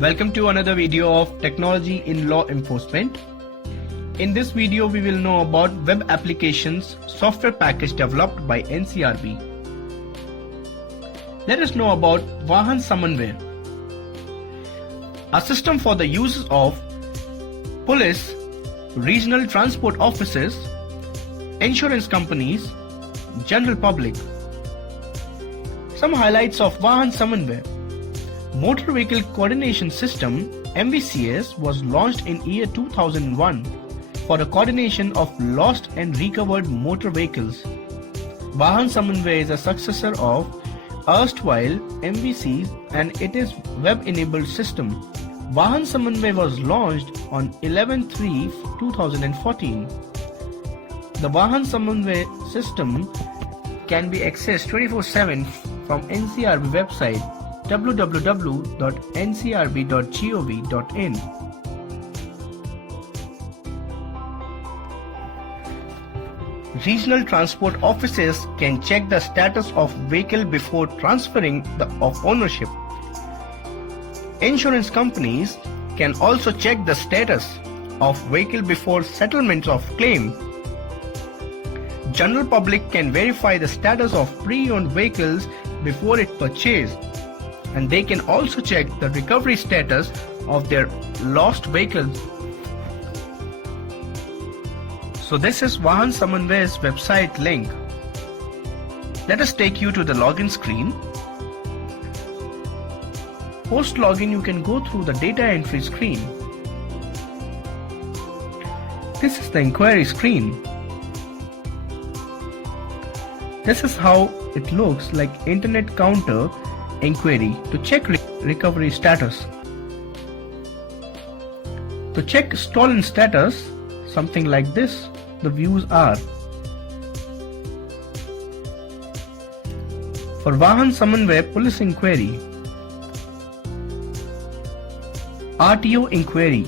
Welcome to another video of Technology in Law Enforcement. In this video, we will know about web applications software package developed by NCRB. Let us know about Vahan Samanvay, a system for the use of police, regional transport offices, insurance companies, general public. Some highlights of Vahan Samanvay. Motor Vehicle Coordination System (MVCS) was launched in year 2001 for the coordination of lost and recovered motor vehicles. Vahan Samanvay is a successor of erstwhile MVCs and it is web-enabled system. Vahan Samanvay was launched on 11/3/2014. The Vahan Samanvay system can be accessed 24/7 from NCRB website www.ncrb.gov.in. Regional transport offices can check the status of vehicle before transferring of ownership. Insurance companies can also check the status of vehicle before settlement of claim. General public can verify the status of pre-owned vehicles before it purchased, and they can also check the recovery status of their lost vehicles. So this is Vahan Samanvay's website link. Let us take you to the login screen. Post login, you can go through the data entry screen. This is the inquiry screen. This is how it looks like internet counter inquiry to check recovery status. To check stolen status, something like this, the views are. For Vahan Samanvay Police Inquiry, RTO inquiry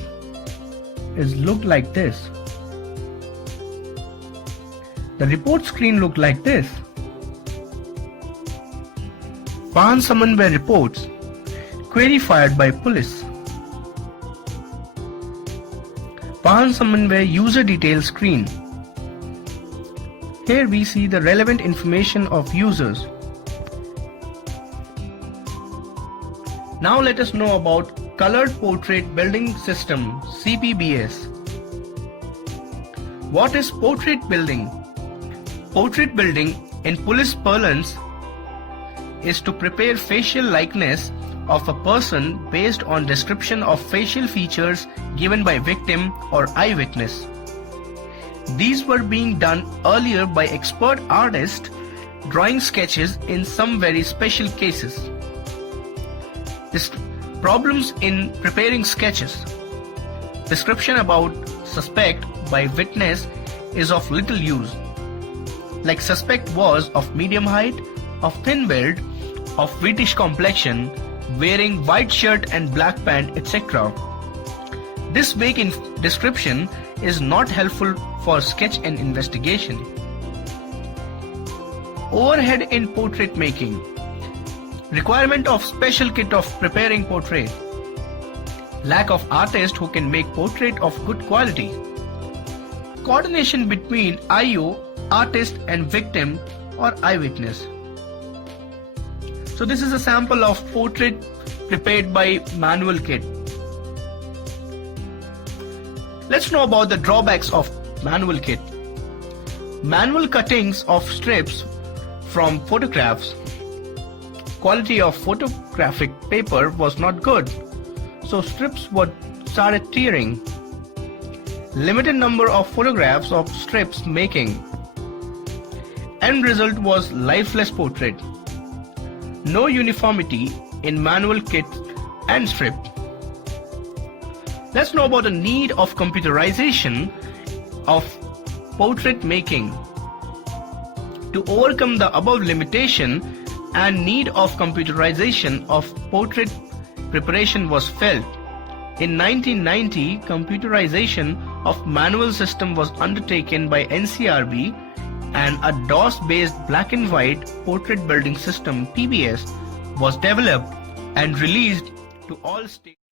is looked like this. The report screen looked like this. Vahan Samanvay reports, query fired by police. Vahan Samanvay user details screen. Here we see the relevant information of users. Now let us know about Colored Portrait Building System (CPBS). What is portrait building? Portrait building in police parlance is to prepare facial likeness of a person based on description of facial features given by victim or eyewitness. These were being done earlier by expert artists drawing sketches in some very special cases. Problems in preparing sketches. Description about suspect by witness is of little use. Like suspect was of medium height, of thin build, of whitish complexion, wearing white shirt and black pant, etc. This vague description is not helpful for sketch and investigation. Overhead in portrait making. Requirement of special kit of preparing portrait. Lack of artist who can make portrait of good quality. Coordination between IO, artist and victim or eyewitness. So this is a sample of portrait prepared by manual kit. Let's know about the drawbacks of manual kit. Manual cuttings of strips from photographs. Quality of photographic paper was not good, so strips started tearing. Limited number of photographs of strips making. End result was lifeless portrait. No uniformity in manual kit and strip. Let's know about the need of computerization of portrait making. To overcome the above limitation and need of computerization of portrait preparation was felt. In 1990, computerization of manual system was undertaken by NCRB and a DOS-based black and white portrait building system (PBS) was developed and released to all states.